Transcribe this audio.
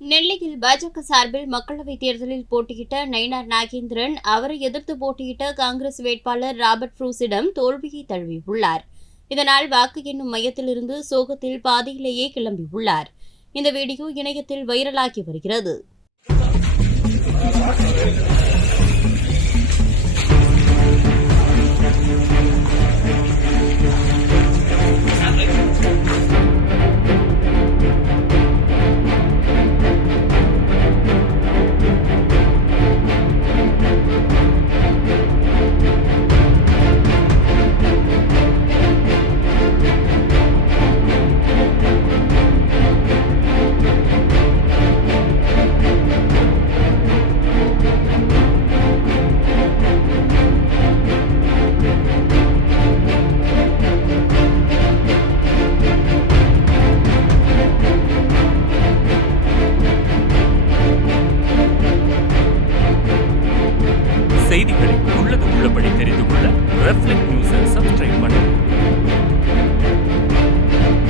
நெல்லையில் பாஜக சார்பில் மக்களவைத் தேர்தலில் போட்டியிட்ட நயினார் நாகேந்திரன் அவரை எதிர்த்து போட்டியிட்ட காங்கிரஸ் வேட்பாளர் ராபர்ட் புரூஸிடம் தோல்வியை தழுவியுள்ளார். இதனால் வாக்கு எண்ணும் மையத்திலிருந்து சோகத்தில் பாதியிலேயே கிளம்பியுள்ளார். இந்த வீடியோ இணையத்தில் வைரலாகி வருகிறது. செய்திகளை உள்ளது உள்ளபடி தெரிந்து கொள்ள ரெஃப்ளெக்ட் நியூஸை சப்ஸ்கிரைப்